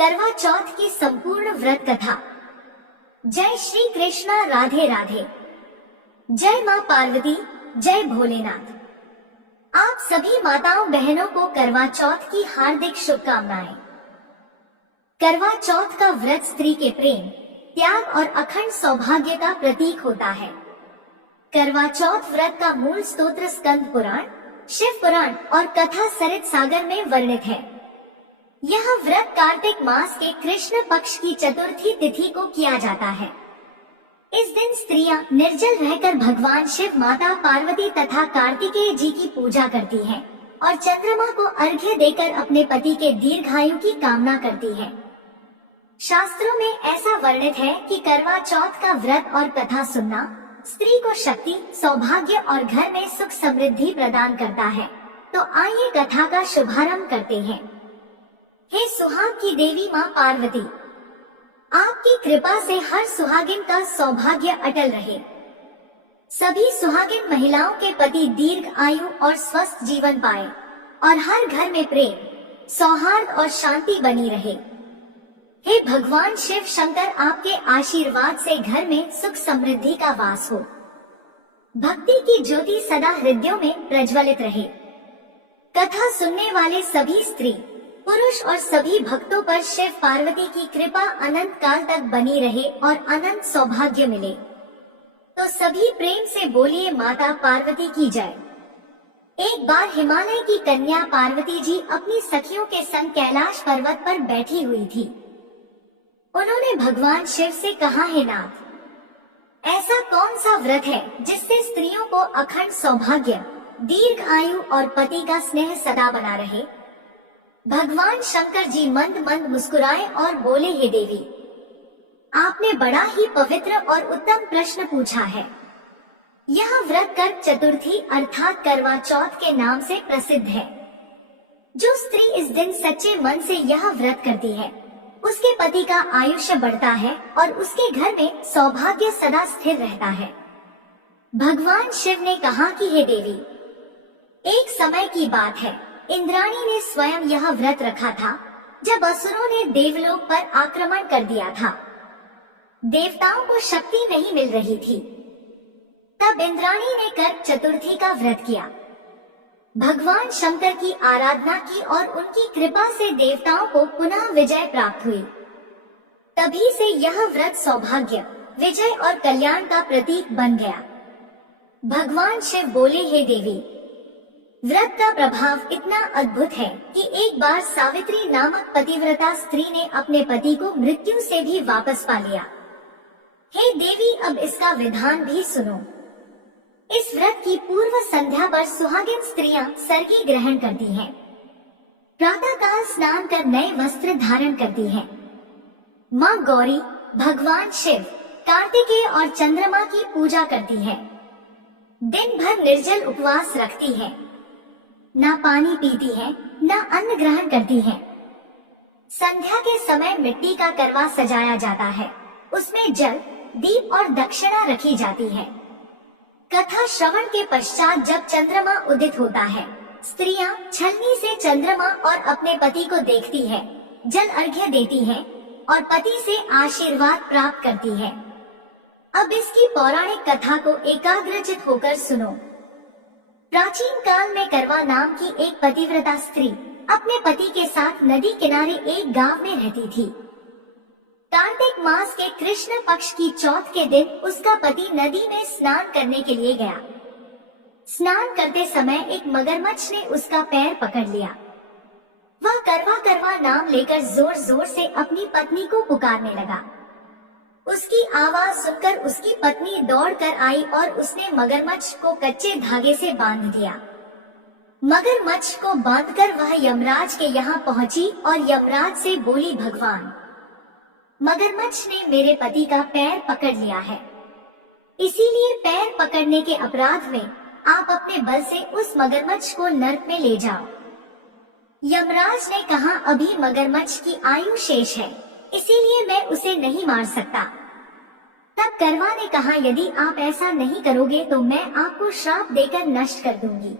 करवा चौथ की संपूर्ण व्रत कथा। जय श्री कृष्णा, राधे राधे। जय माँ पार्वती, जय भोलेनाथ। आप सभी माताओं बहनों को करवा चौथ की हार्दिक शुभकामनाएं। करवा चौथ का व्रत स्त्री के प्रेम, त्याग और अखंड सौभाग्य का प्रतीक होता है। करवा चौथ व्रत का मूल स्तोत्र स्कंद पुराण, शिव पुराण और कथा सरित सागर में वर्णित है। यह व्रत कार्तिक मास के कृष्ण पक्ष की चतुर्थी तिथि को किया जाता है। इस दिन स्त्रियां निर्जल रहकर भगवान शिव, माता पार्वती तथा कार्तिकेय जी की पूजा करती हैं और चंद्रमा को अर्घ्य देकर अपने पति के दीर्घायु की कामना करती हैं। शास्त्रों में ऐसा वर्णित है कि करवा चौथ का व्रत और कथा सुनना स्त्री को शक्ति, सौभाग्य और घर में सुख समृद्धि प्रदान करता है। तो आइए कथा का शुभारंभ करते हैं। हे सुहाग की देवी माँ पार्वती, आपकी कृपा से हर सुहागिन का सौभाग्य अटल रहे। सभी सुहागिन महिलाओं के पति दीर्घ आयु और स्वस्थ जीवन पाए और हर घर में प्रेम, सौहार्द और शांति बनी रहे। हे भगवान शिव शंकर, आपके आशीर्वाद से घर में सुख समृद्धि का वास हो। भक्ति की ज्योति सदा हृदयों में प्रज्वलित रहे। कथा सुनने वाले सभी स्त्री, पुरुष और सभी भक्तों पर शिव पार्वती की कृपा अनंत काल तक बनी रहे और अनंत सौभाग्य मिले। तो सभी प्रेम से बोलिए माता पार्वती की जय। एक बार हिमालय की कन्या पार्वती जी अपनी सखियों के संग कैलाश पर्वत पर बैठी हुई थी। उन्होंने भगवान शिव से कहा, हे नाथ, ऐसा कौन सा व्रत है जिससे स्त्रियों को अखंड सौभाग्य, दीर्घ आयु और पति का स्नेह सदा बना रहे। भगवान शंकर जी मंद मंद मुस्कुराए और बोले, हे देवी, आपने बड़ा ही पवित्र और उत्तम प्रश्न पूछा है। यह व्रत कर्क चतुर्थी अर्थात करवा चौथ के नाम से प्रसिद्ध है। जो स्त्री इस दिन सच्चे मन से यह व्रत करती है, उसके पति का आयुष्य बढ़ता है और उसके घर में सौभाग्य सदा स्थिर रहता है। भगवान शिव ने कहा कि हे देवी, एक समय की बात है, इंद्राणी ने स्वयं यह व्रत रखा था जब असुरों ने देवलोक पर आक्रमण कर दिया था। देवताओं को शक्ति नहीं मिल रही थी। तब इंद्राणी ने कर्क चतुर्थी का व्रत किया, भगवान शंकर की आराधना की और उनकी कृपा से देवताओं को पुनः विजय प्राप्त हुई। तभी से यह व्रत सौभाग्य, विजय और कल्याण का प्रतीक बन गया। भगवान शिव बोले, हे देवी, व्रत का प्रभाव इतना अद्भुत है कि एक बार सावित्री नामक पतिव्रता स्त्री ने अपने पति को मृत्यु से भी वापस पा लिया। हे देवी, अब इसका विधान भी सुनो। इस व्रत की पूर्व संध्या पर सुहागिन स्त्रियां सर्गी ग्रहण करती हैं। प्रातः काल स्नान कर नए वस्त्र धारण करती हैं। माँ गौरी, भगवान शिव, कार्तिकेय और चंद्रमा की पूजा करती हैं। दिन भर निर्जल उपवास रखती हैं। न पानी पीती है, न अन्न ग्रहण करती है। संध्या के समय मिट्टी का करवा सजाया जाता है। उसमें जल, दीप और दक्षिणा रखी जाती है। कथा श्रवण के पश्चात जब चंद्रमा उदित होता है, स्त्रियां छलनी से चंद्रमा और अपने पति को देखती है, जल अर्घ्य देती हैं और पति से आशीर्वाद प्राप्त करती है। अब इसकी पौराणिक कथा को एकाग्रचित होकर सुनो। प्राचीन काल में करवा नाम की एक पतिव्रता स्त्री अपने पति के साथ नदी किनारे एक गांव में रहती थी। कार्तिक मास के कृष्ण पक्ष की चौथ के दिन उसका पति नदी में स्नान करने के लिए गया। स्नान करते समय एक मगरमच्छ ने उसका पैर पकड़ लिया। वह करवा करवा नाम लेकर जोर जोर से अपनी पत्नी को पुकारने लगा। उसकी आवाज सुनकर उसकी पत्नी दौड़कर आई और उसने मगरमच्छ को कच्चे धागे से बांध दिया। मगरमच्छ को बांधकर वह यमराज के यहाँ पहुंची और यमराज से बोली, भगवान, मगरमच्छ ने मेरे पति का पैर पकड़ लिया है, इसीलिए पैर पकड़ने के अपराध में आप अपने बल से उस मगरमच्छ को नर्क में ले जाओ। यमराज ने कहा, अभी मगरमच्छ की आयु शेष है, इसीलिए मैं उसे नहीं मार सकता। तब करवा ने कहा, यदि आप ऐसा नहीं करोगे तो मैं आपको श्राप देकर नष्ट कर दूंगी।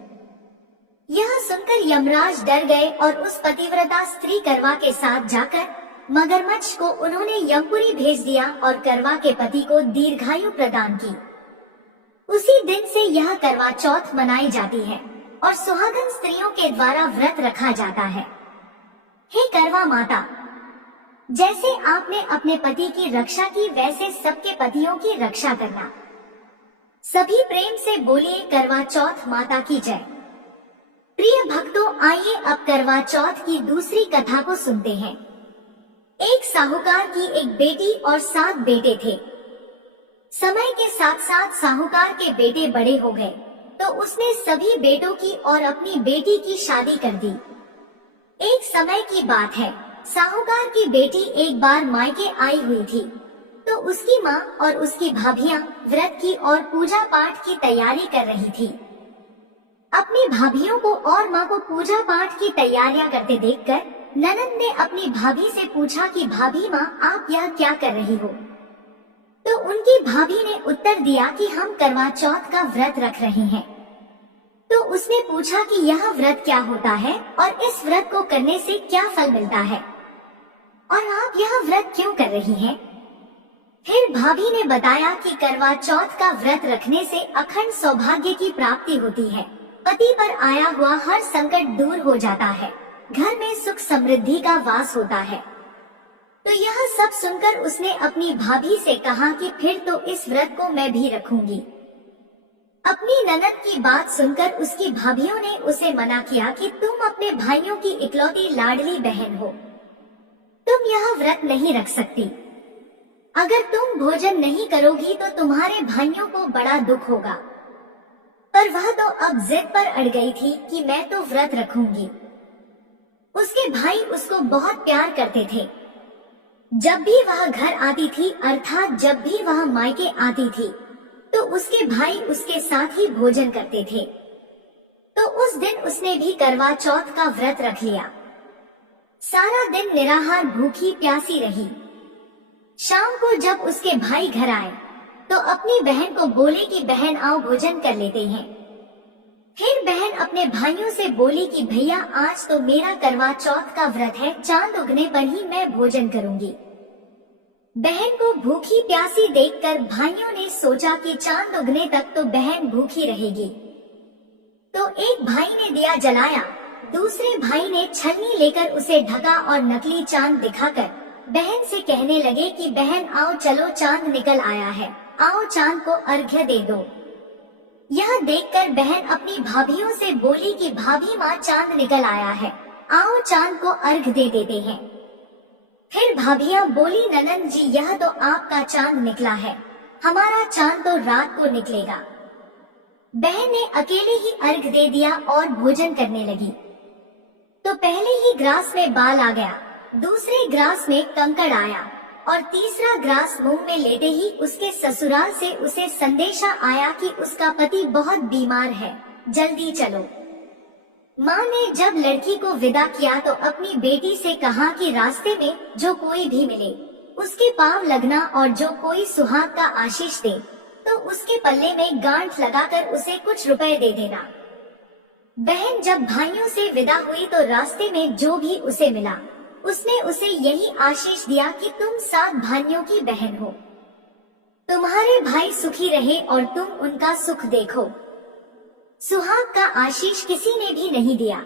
यह सुनकर यमराज डर गए और उस पतिव्रता स्त्री करवा के साथ जाकर मगरमच्छ को उन्होंने यमपुरी भेज दिया और करवा के पति को दीर्घायु प्रदान की। उसी दिन से यह करवा चौथ मनाई जाती है और सुहागन स्त्रियों के द्वारा व्रत रखा जाता है। हे करवा माता, जैसे आपने अपने पति की रक्षा की वैसे सबके पतियों की रक्षा करना। सभी प्रेम से बोलिए करवा चौथ माता की जय। प्रिय भक्तों, आइए अब करवा चौथ की दूसरी कथा को सुनते हैं। एक साहूकार की एक बेटी और 7 बेटे थे। समय के साथ साथ साहूकार के बेटे बड़े हो गए तो उसने सभी बेटों की और अपनी बेटी की शादी कर दी। एक समय की बात है, साहूकार की बेटी एक बार मायके आई हुई थी तो उसकी माँ और उसकी भाभियाँ व्रत की और पूजा पाठ की तैयारी कर रही थी। अपनी भाभियों को और माँ को पूजा पाठ की तैयारियां करते देखकर ननद ने अपनी भाभी से पूछा कि भाभी माँ, आप यह क्या कर रही हो? तो उनकी भाभी ने उत्तर दिया कि हम करवा चौथ का व्रत रख रहे हैं। तो उसने पूछा कि यह व्रत क्या होता है और इस व्रत को करने से क्या फल मिलता है और आप यह व्रत क्यों कर रही हैं? फिर भाभी ने बताया कि करवा चौथ का व्रत रखने से अखंड सौभाग्य की प्राप्ति होती है, पति पर आया हुआ हर संकट दूर हो जाता है, घर में सुख समृद्धि का वास होता है। तो यह सब सुनकर उसने अपनी भाभी से कहा कि फिर तो इस व्रत को मैं भी रखूंगी। अपनी ननद की बात सुनकर उसकी भाभियों ने उसे मना किया कि तुम अपने भाइयों की इकलौती लाडली बहन हो, तुम यह व्रत नहीं रख सकती। अगर तुम भोजन नहीं करोगी तो तुम्हारे भाइयों को बड़ा दुख होगा। पर वह तो अब जिद पर अड़ गई थी कि मैं तो व्रत रखूंगी। उसके भाई उसको बहुत प्यार करते थे। जब भी वह घर आती थी, अर्थात जब भी वह मायके आती थी, तो उसके भाई उसके साथ ही भोजन करते थे। तो उस दिन उसने भी करवा चौथ का व्रत रख लिया। सारा दिन निराहार भूखी प्यासी रही। शाम को जब उसके भाई घर आए तो अपनी बहन को बोले कि बहन आओ भोजन कर लेते हैं। फिर बहन अपने भाइयों से बोली कि भैया आज तो मेरा करवा चौथ का व्रत है, चांद उगने पर ही मैं भोजन करूंगी। बहन को भूखी प्यासी देखकर भाइयों ने सोचा कि चांद उगने तक तो बहन भूखी रहेगी। तो एक भाई ने दिया जलाया, दूसरे भाई ने छलनी लेकर उसे ढका और नकली चांद दिखाकर बहन से कहने लगे कि बहन आओ चलो चांद निकल आया है, आओ चांद को अर्घ्य दे दो। यह देखकर बहन अपनी भाभियों से बोली कि भाभी माँ चांद निकल आया है, आओ चांद को अर्घ दे देते हैं। फिर भाभियाँ बोली ननद जी यह तो आपका चांद निकला है, हमारा चांद तो रात को निकलेगा। बहन ने अकेले ही अर्घ दे दिया और भोजन करने लगी। तो पहले ही ग्रास में बाल आ गया, दूसरे ग्रास में कंकड़ आया और तीसरा ग्रास मुंह में लेते ही उसके ससुराल से उसे संदेशा आया कि उसका पति बहुत बीमार है, जल्दी चलो। माँ ने जब लड़की को विदा किया तो अपनी बेटी से कहा कि रास्ते में जो कोई भी मिले उसके पांव लगना और जो कोई सुहाग का आशीष दे तो उसके पल्ले में गांठ लगाकर उसे कुछ रुपए दे देना। बहन जब भाइयों से विदा हुई तो रास्ते में जो भी उसे मिला उसने उसे यही आशीष दिया कि तुम 7 भाइयों की बहन हो, तुम्हारे भाई सुखी रहे और तुम उनका सुख देखो। सुहाग का आशीष किसी ने भी नहीं दिया।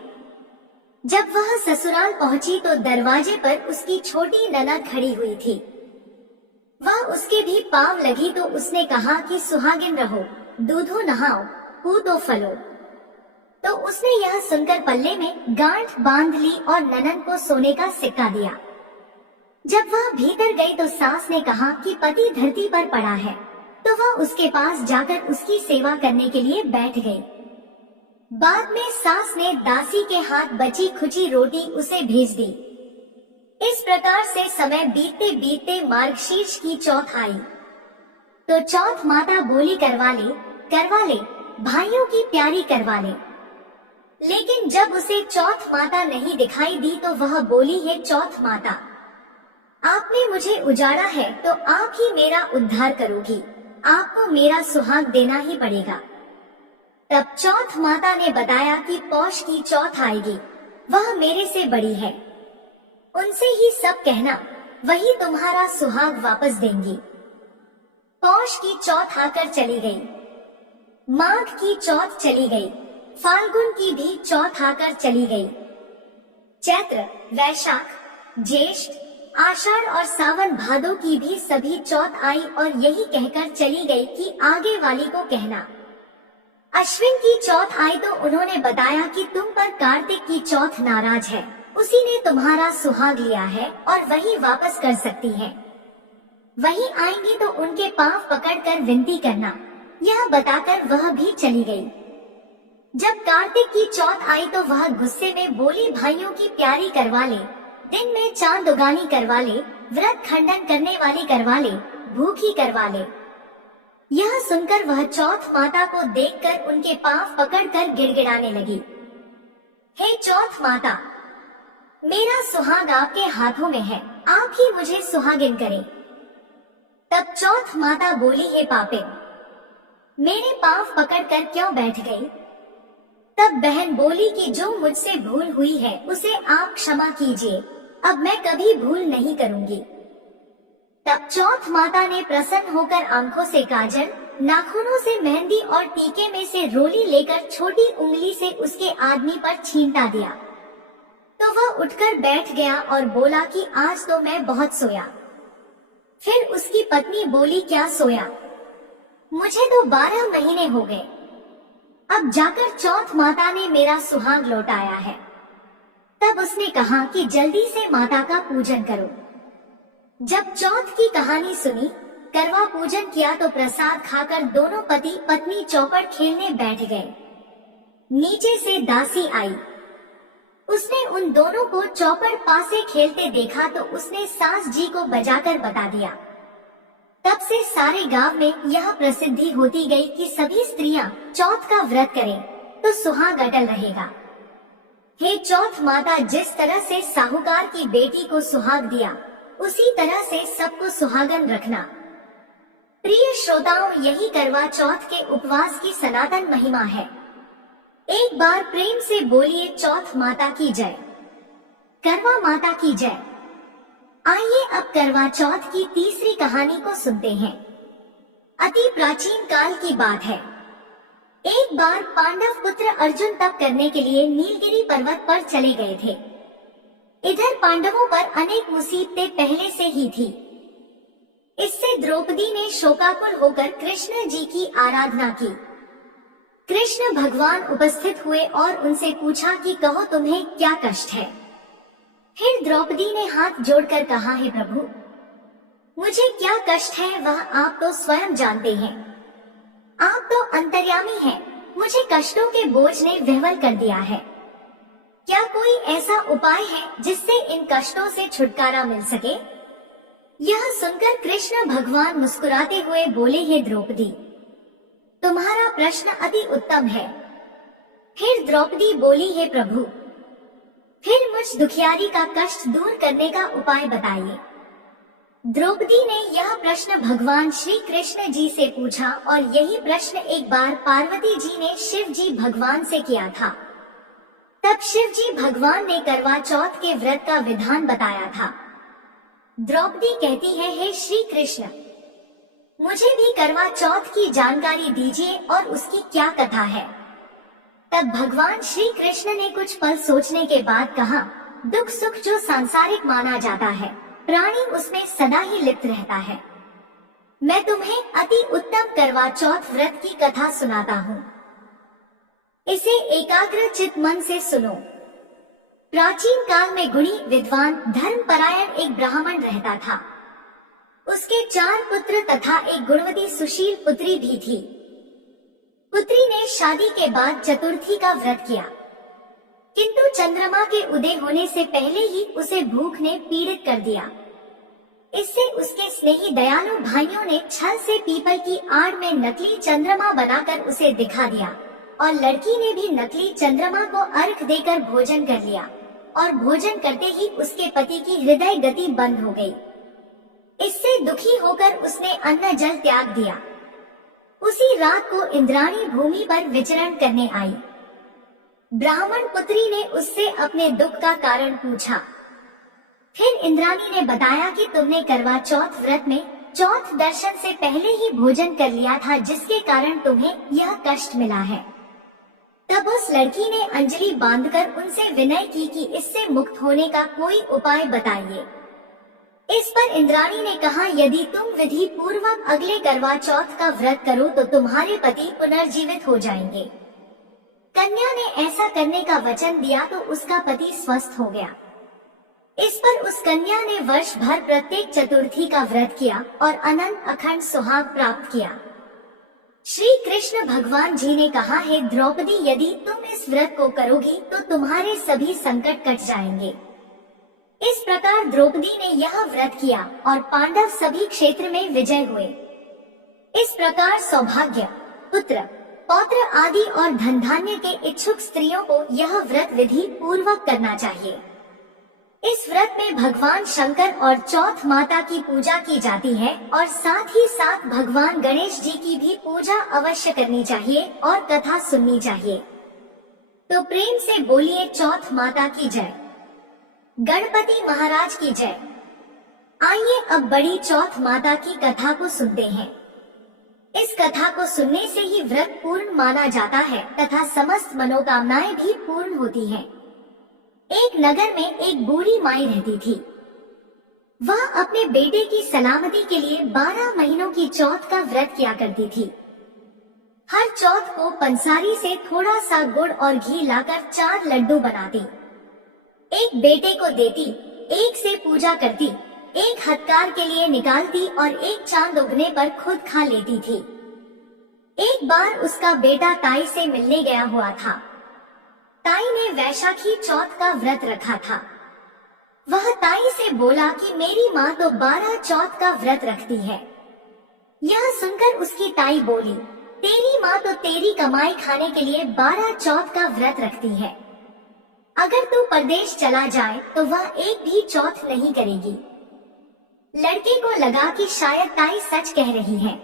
जब वह ससुराल पहुंची तो दरवाजे पर उसकी छोटी ननद खड़ी हुई थी। वह उसके भी पांव लगी तो उसने कहा कि सुहागिन रहो, दूधो नहाओ, कूदो फलो। तो उसने यह सुनकर पल्ले में गांठ बांध ली और ननद को सोने का सिक्का दिया। जब वह भीतर गई तो सास ने कहा कि पति धरती पर पड़ा है, तो वह उसके पास जाकर उसकी सेवा करने के लिए बैठ गई। बाद में सास ने दासी के हाथ बची खुची रोटी उसे भेज दी। इस प्रकार से समय बीतते बीतते मार्गशीर्ष की चौथ आई। तो चौथ माता बोली करवा ले, भाइयों की प्यारी करवा ले। लेकिन जब उसे चौथ माता नहीं दिखाई दी तो वह बोली है चौथ माता, आपने मुझे उजाड़ा है तो आप ही मेरा उद्धार करोगी, आपको मेरा सुहाग देना ही पड़ेगा। तब चौथ माता ने बताया कि पौष की चौथ आएगी, वह मेरे से बड़ी है, उनसे ही सब कहना। वही तुम्हारा सुहाग वापस देंगी। पौष की चौथ आकर चली गई, माघ की चौथ चली गई, फाल्गुन की भी चौथ आकर चली गई। चैत्र, वैशाख, ज्येष्ठ, आषाढ़ और सावन भादो की भी सभी चौथ आई और यही कहकर चली गई कि आगे वाली को कहना। अश्विन की चौथ आई तो उन्होंने बताया कि तुम पर कार्तिक की चौथ नाराज है, उसी ने तुम्हारा सुहाग लिया है और वही वापस कर सकती है। वही आएंगी तो उनके पांव पकड़कर विनती करना, यह बताकर वह भी चली गई। जब कार्तिक की चौथ आई तो वह गुस्से में बोली, भाइयों की प्यारी करवा ले, दिन में चांद उगानी करवा ले, व्रत खंडन करने वाली करवा ले, भूखी करवा ले। यह सुनकर वह चौथ माता को देखकर उनके पांव पकड़कर गिड़गिड़ाने लगी, हे चौथ माता, मेरा सुहाग आपके हाथों में है, आप ही मुझे सुहागिन करें। तब चौथ माता बोली, हे पापे, मेरे पांव पकड़कर क्यों बैठ गई? तब बहन बोली कि जो मुझसे भूल हुई है उसे आप क्षमा कीजिए, अब मैं कभी भूल नहीं करूंगी। तब चौथ माता ने प्रसन्न होकर आंखों से काजल, नाखूनों से मेहंदी और टीके में से रोली लेकर छोटी उंगली से उसके आदमी पर छींटा दिया। तो वह उठकर बैठ गया और बोला कि आज तो मैं बहुत सोया। फिर उसकी पत्नी बोली, क्या सोया? मुझे तो 12 महीने हो गए, अब जाकर चौथ माता ने मेरा सुहाग लौटाया है। तब उसने कहा कि जल्दी से माता का पूजन करो। जब चौथ की कहानी सुनी, करवा पूजन किया तो प्रसाद खाकर दोनों पति पत्नी चौपड़ खेलने बैठ गए। नीचे से दासी आई, उसने उन दोनों को चौपड़ पासे खेलते देखा तो उसने सास जी को बजाकर बता दिया। तब से सारे गांव में यह प्रसिद्धि होती गई कि सभी स्त्रियां चौथ का व्रत करें तो सुहाग अटल रहेगा। हे चौथ माता, जिस तरह से साहूकार की बेटी को सुहाग दिया, उसी तरह से सबको सुहागन रखना। प्रिय श्रोताओं, यही करवा चौथ के उपवास की सनातन महिमा है। एक बार प्रेम से बोलिए, चौथ माता की जय, करवा माता की जय। आइए अब करवा चौथ की तीसरी कहानी को सुनते हैं। अति प्राचीन काल की बात है। एक बार पांडव पुत्र अर्जुन तप करने के लिए नीलगिरी पर्वत पर चले गए थे। इधर पांडवों पर अनेक मुसीबतें पहले से ही थी। इससे द्रौपदी ने शोकाकुल होकर कृष्ण जी की आराधना की। कृष्ण भगवान उपस्थित हुए और उनसे पूछा कि कहो तुम्हें क्या कष्ट है। फिर द्रौपदी ने हाथ जोड़कर कहा, हे प्रभु, मुझे क्या कष्ट है वह आप तो स्वयं जानते हैं। आप तो अंतर्यामी हैं, मुझे कष्टों के बोझ ने विह्वल कर दिया है। क्या कोई ऐसा उपाय है जिससे इन कष्टों से छुटकारा मिल सके? यह सुनकर कृष्ण भगवान मुस्कुराते हुए बोले, हे द्रौपदी, तुम्हारा प्रश्न अति उत्तम है। फिर द्रौपदी बोली, हे प्रभु, फिर मुझ दुखियारी का कष्ट दूर करने का उपाय बताइए। द्रौपदी ने यह प्रश्न भगवान श्री कृष्ण जी से पूछा और यही प्रश्न एक बार पार्वती जी ने शिव जी भगवान से किया था। तब शिव जी भगवान ने करवा चौथ के व्रत का विधान बताया था। द्रौपदी कहती है, हे श्री कृष्ण, मुझे भी करवा चौथ की जानकारी दीजिए और उसकी क्या कथा है। तब भगवान श्री कृष्ण ने कुछ पल सोचने के बाद कहा, दुख सुख जो सांसारिक माना जाता है, प्राणी उसमें सदा ही लिप्त रहता है। मैं तुम्हें अति उत्तम करवा चौथ व्रत की कथा सुनाता हूँ। इसे एकाग्र चित्त मन से सुनो। प्राचीन काल में गुणी, विद्वान, धर्मपरायण एक ब्राह्मण रहता था। उसके 4 पुत्र तथा एक गुणवती सुशील पुत्री भी थी। पुत्री ने शादी के बाद चतुर्थी का व्रत किया, किंतु चंद्रमा के उदय होने से पहले ही उसे भूख ने पीड़ित कर दिया। इससे उसके स्नेही दयालु भाइयों ने छल से पीपल की आड़ में नकली चंद्रमा बनाकर उसे दिखा दिया और लड़की ने भी नकली चंद्रमा को अर्घ देकर भोजन कर लिया और भोजन करते ही उसके पति की हृदय गति बंद हो गई। इससे दुखी होकर उसने अन्न जल त्याग दिया। उसी रात को इंद्राणी भूमि पर विचरण करने आई। ब्राह्मण पुत्री ने उससे अपने दुख का कारण पूछा। फिर इंद्राणी ने बताया कि तुमने करवा चौथ व्रत में चौथ दर्शन से पहले ही भोजन कर लिया था, जिसके कारण तुम्हें यह कष्ट मिला है। तब उस लड़की ने अंजलि बांधकर उनसे विनय की कि इससे मुक्त होने का कोई उपाय बताइए। इस पर इंद्राणी ने कहा, यदि तुम विधि पूर्वक अगले करवा चौथ का व्रत करो तो तुम्हारे पति पुनर्जीवित हो जाएंगे। कन्या ने ऐसा करने का वचन दिया तो उसका पति स्वस्थ हो गया। इस पर उस कन्या ने वर्ष भर प्रत्येक चतुर्थी का व्रत किया और अनंत अखंड सुहाग प्राप्त किया। श्री कृष्ण भगवान जी ने कहा, हे द्रौपदी, यदि तुम इस व्रत को करोगी तो तुम्हारे सभी संकट कट जाएंगे। इस प्रकार द्रौपदी ने यह व्रत किया और पांडव सभी क्षेत्र में विजय हुए। इस प्रकार सौभाग्य, पुत्र, पौत्र आदि और धन धान्य के इच्छुक स्त्रियों को यह व्रत विधि पूर्वक करना चाहिए। इस व्रत में भगवान शंकर और चौथ माता की पूजा की जाती है और साथ ही साथ भगवान गणेश जी की भी पूजा अवश्य करनी चाहिए और कथा सुननी चाहिए। तो प्रेम से बोलिए चौथ माता की जय, गणपति महाराज की जय। आइए अब बड़ी चौथ माता की कथा को सुनते हैं। इस कथा को सुनने से ही व्रत पूर्ण माना जाता है तथा समस्त मनोकामनाएं भी पूर्ण होती हैं। एक नगर में एक बूढ़ी माई रहती थी। वह अपने बेटे की सलामती के लिए 12 महीनों की चौथ का व्रत किया करती थी। हर चौथ को पंसारी से थोड़ा सा गुड़ और घी लाकर 4 लड्डू बनाती, एक बेटे को देती, एक से पूजा करती, एक हथकार के लिए निकालती और एक चांद उगने पर खुद खा लेती थी। एक बार उसका बेटा ताई से मिलने गया हुआ था। ताई ने वैशाखी चौथ का व्रत रखा था। वह ताई से बोला कि मेरी माँ तो 12 चौथ का व्रत रखती है। यह सुनकर उसकी ताई बोली, तेरी माँ तो तेरी कमाई खाने के लिए 12 चौथ का व्रत रखती है। अगर तू परदेश चला जाए तो वह एक भी चौथ नहीं करेगी। लड़के को लगा कि शायद ताई सच कह रही है।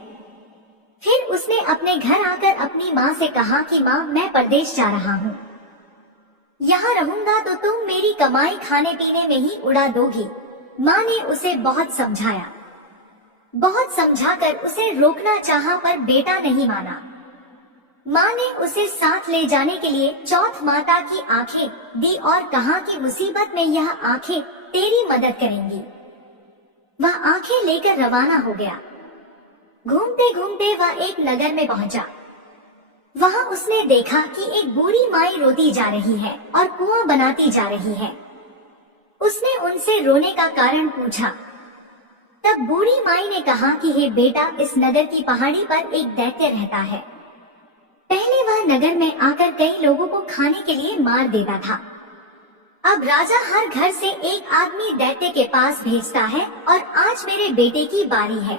फिर उसने अपने घर आकर अपनी माँ से कहा कि माँ, मैं परदेश जा रहा हूँ, यहाँ रहूंगा तो तुम मेरी कमाई खाने पीने में ही उड़ा दोगी। माँ ने उसे बहुत समझाया, बहुत समझाकर उसे रोकना चाहा पर बेटा नहीं माना। माँ ने उसे साथ ले जाने के लिए चौथ माता की आंखें दी और कहा कि मुसीबत में यह आंखें तेरी मदद करेंगी। वह आंखें लेकर रवाना हो गया। घूमते घूमते वह एक नगर में पहुंचा। वहां उसने देखा कि एक बूढ़ी माई रोती जा रही है और कुआं बनाती जा रही है। उसने उनसे रोने का कारण पूछा। तब बूढ़ी माई ने कहा कि हे बेटा, इस नगर की पहाड़ी पर एक दैत्य रहता है। पहले वह नगर में आकर कई लोगों को खाने के लिए मार देता था। अब राजा हर घर से एक आदमी दैत्य के पास भेजता है और आज मेरे बेटे की बारी है,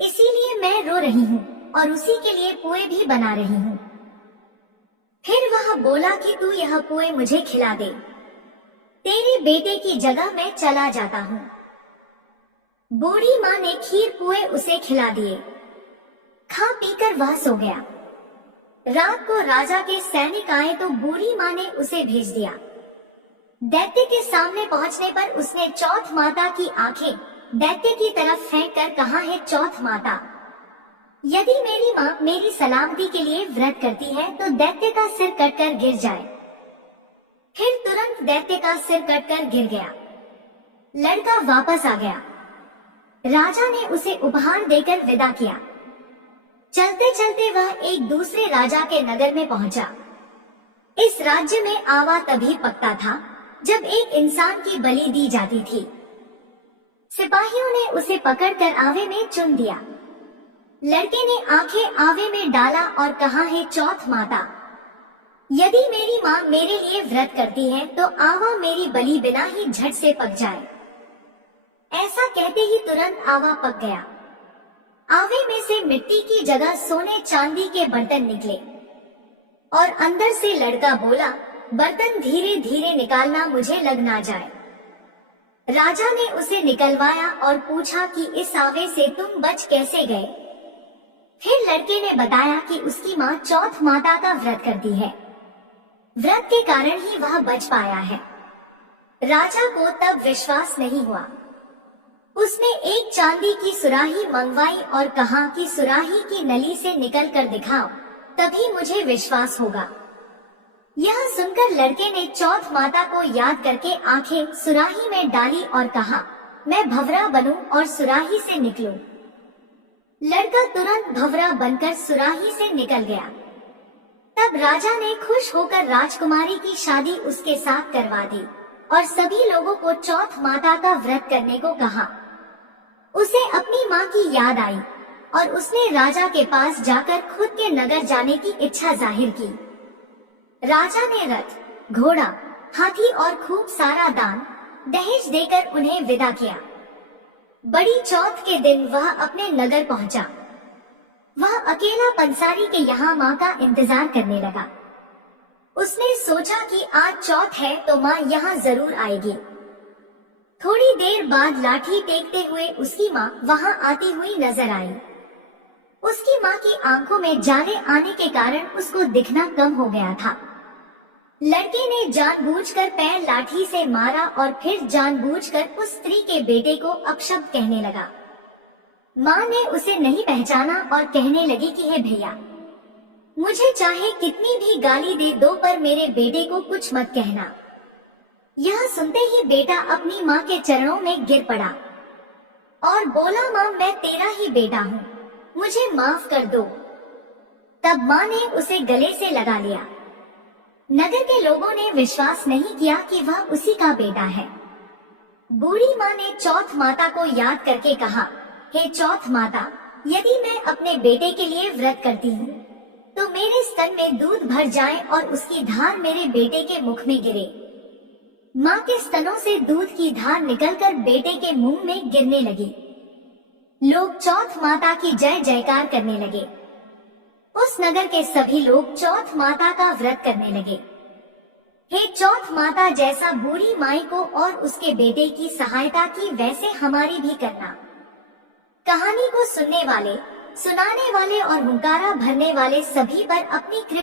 इसीलिए मैं रो रही हूँ और उसी के लिए पुए भी बना रही हूँ। फिर वह बोला कि तू यह पुए मुझे खिला दे, तेरे बेटे की जगह मैं चला जाता हूँ। बूढ़ी माँ ने खीर पुए उसे खिला दिए। खा पीकर वह सो गया। रात को राजा के सैनिक आए तो बूढ़ी माँ ने उसे भेज दिया। दैत्य के सामने पहुँचने पर उसने चौथ माता की आंखें दैत्य की तरफ फेंक कर कहा, है चौथ माता, यदि मेरी माँ मेरी सलामती के लिए व्रत करती है तो दैत्य का सिर कटकर गिर जाए। फिर तुरंत दैत्य का सिर कटकर गिर गया। लड़का वापस आ गया। राजा ने उसे उपहार देकर विदा किया। चलते चलते वह एक दूसरे राजा के नगर में पहुंचा। इस राज्य में आवा तभी पकता था जब एक इंसान की बलि दी जाती थी। सिपाहियों ने उसे पकड़कर आवे में चुन दिया। लड़के ने आंखें आवे में डाला और कहा, है चौथ माता, यदि मेरी माँ मेरे लिए व्रत करती है तो आवा मेरी बलि बिना ही झट से पक जाए। ऐसा कहते ही तुरंत आवा पक गया। आवे में से मिट्टी की जगह सोने चांदी के बर्तन निकले और अंदर से लड़का बोला, बर्तन धीरे धीरे निकालना, मुझे लग ना जाए। राजा ने उसे निकलवाया और पूछा कि इस आवे से तुम बच कैसे गए। फिर लड़के ने बताया कि उसकी माँ चौथ माता का व्रत करती है, व्रत के कारण ही वह बच पाया है। राजा को तब विश्वास नहीं हुआ। उसने एक चांदी की सुराही मंगवाई और कहा कि सुराही की नली से निकल कर दिखाओ, तभी मुझे विश्वास होगा। यह सुनकर लड़के ने चौथ माता को याद करके आंखें सुराही में डाली और कहा, मैं भंवरा बनूं और सुराही से निकलूं। लड़का तुरंत भंवरा बनकर सुराही से निकल गया। तब राजा ने खुश होकर राजकुमारी की शादी उसके साथ करवा दी और सभी लोगों को चौथ माता का व्रत करने को कहा। उसे अपनी माँ की याद आई और उसने राजा के पास जाकर खुद के नगर जाने की इच्छा जाहिर की। राजा ने रथ, घोड़ा, हाथी और खूब सारा दान दहेज देकर उन्हें विदा किया। बड़ी चौथ के दिन वह अपने नगर पहुंचा। वह अकेला पंसारी के यहाँ माँ का इंतजार करने लगा। उसने सोचा कि आज चौथ है तो माँ यहाँ जरूर आएगी। थोड़ी देर बाद लाठी टेकते हुए उसकी माँ वहाँ आती हुई नजर आई। उसकी माँ की आंखों में जाले आने के कारण उसको दिखना कम हो गया था। लड़के ने जानबूझकर पैर लाठी से मारा और फिर जानबूझकर उस स्त्री के बेटे को अपशब्द कहने लगा। माँ ने उसे नहीं पहचाना और कहने लगी कि हे भैया, मुझे चाहे कितनी भी गाली दे दो पर मेरे बेटे को कुछ मत कहना। यह सुनते ही बेटा अपनी माँ के चरणों में गिर पड़ा और बोला, माँ मैं तेरा ही बेटा हूँ, मुझे माफ कर दो। तब माँ ने उसे गले से लगा लिया। नगर के लोगों ने विश्वास नहीं किया कि वह उसी का बेटा है। बूढ़ी माँ ने चौथ माता को याद करके कहा, हे चौथ माता, यदि मैं अपने बेटे के लिए व्रत करती हूँ तो मेरे स्तन में दूध भर जाए और उसकी धार मेरे बेटे के मुख में गिरे। माँ के स्तनों से दूध की धार निकलकर बेटे के मुंह में गिरने लगी। लोग चौथ माता की जय जयकार करने लगे। उस नगर के सभी लोग चौथ माता का व्रत करने लगे। हे चौथ माता, जैसा बूढ़ी माई को और उसके बेटे की सहायता की वैसे हमारी भी करना। कहानी को सुनने वाले, सुनाने वाले और हुंकारा भरने वाले सभी पर अपनी कृपा